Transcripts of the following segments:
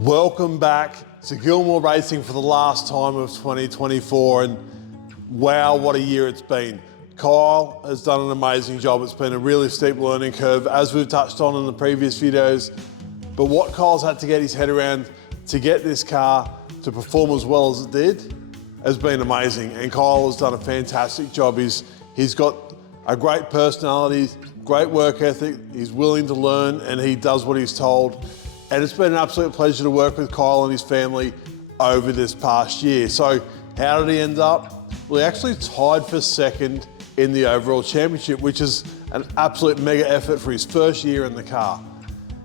Welcome back to Gilmour Racing for the last time of 2024, and wow, what a year it's been. Kyle has done an amazing job. It's been a really steep learning curve, as we've touched on in the previous videos, but what Kyle's had to get his head around to get this car to perform as well as it did has been amazing, and Kyle has done a fantastic job. He's got a great personality, great work ethic, he's willing to learn, and he does what he's told. And it's been an absolute pleasure to work with Kyle and his family over this past year. So how did he end up? Well, he actually tied for second in the overall championship, which is an absolute mega effort for his first year in the car.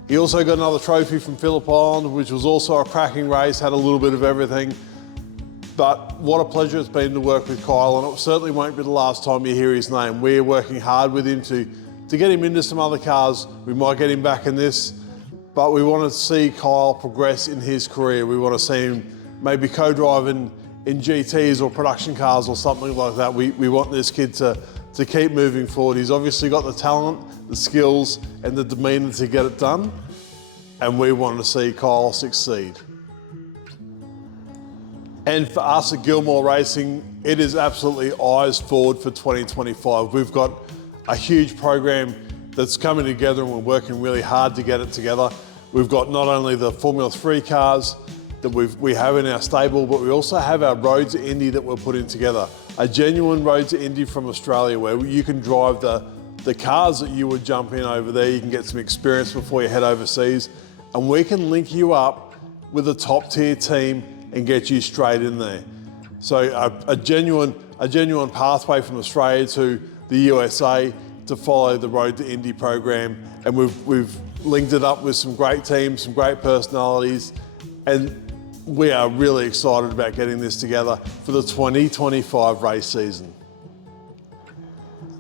He also got another trophy from Phillip Island, which was also a cracking race, had a little bit of everything. But what a pleasure it's been to work with Kyle, and it certainly won't be the last time you hear his name. We're working hard with him to get him into some other cars. We might get him back in this, but we want to see Kyle progress in his career. We want to see him maybe co-driving in GTs or production cars or something like that. We want this kid to keep moving forward. He's obviously got the talent, the skills, and the demeanour to get it done, and we want to see Kyle succeed. And for us at Gilmour Racing, it is absolutely eyes forward for 2025. We've got a huge program that's coming together, and we're working really hard to get it together. We've got not only the Formula 3 cars that we have in our stable, but we also have our Road to Indy that we're putting together. A genuine Road to Indy from Australia, where you can drive the cars that you would jump in over there. You can get some experience before you head overseas, and we can link you up with a top tier team and get you straight in there. So a genuine pathway from Australia to the USA to follow the Road to Indy program, and we've linked it up with some great teams, some great personalities, and we are really excited about getting this together for the 2025 race season.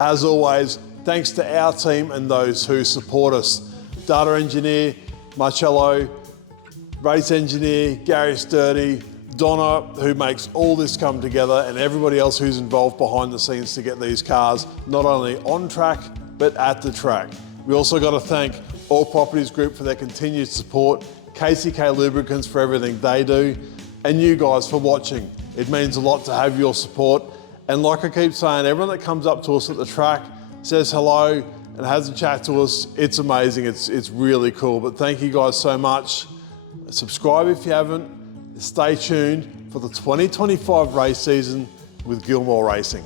As always, thanks to our team and those who support us. Data engineer, Marcello, race engineer, Gary Sturdy, Donna, who makes all this come together, and everybody else who's involved behind the scenes to get these cars not only on track, but at the track. We also got to thank All Properties Group for their continued support, KCK Lubricants for everything they do, and you guys for watching. It means a lot to have your support. And like I keep saying, everyone that comes up to us at the track, says hello and has a chat to us, it's amazing, it's really cool. But thank you guys so much. Subscribe if you haven't. Stay tuned for the 2025 race season with Gilmour Racing.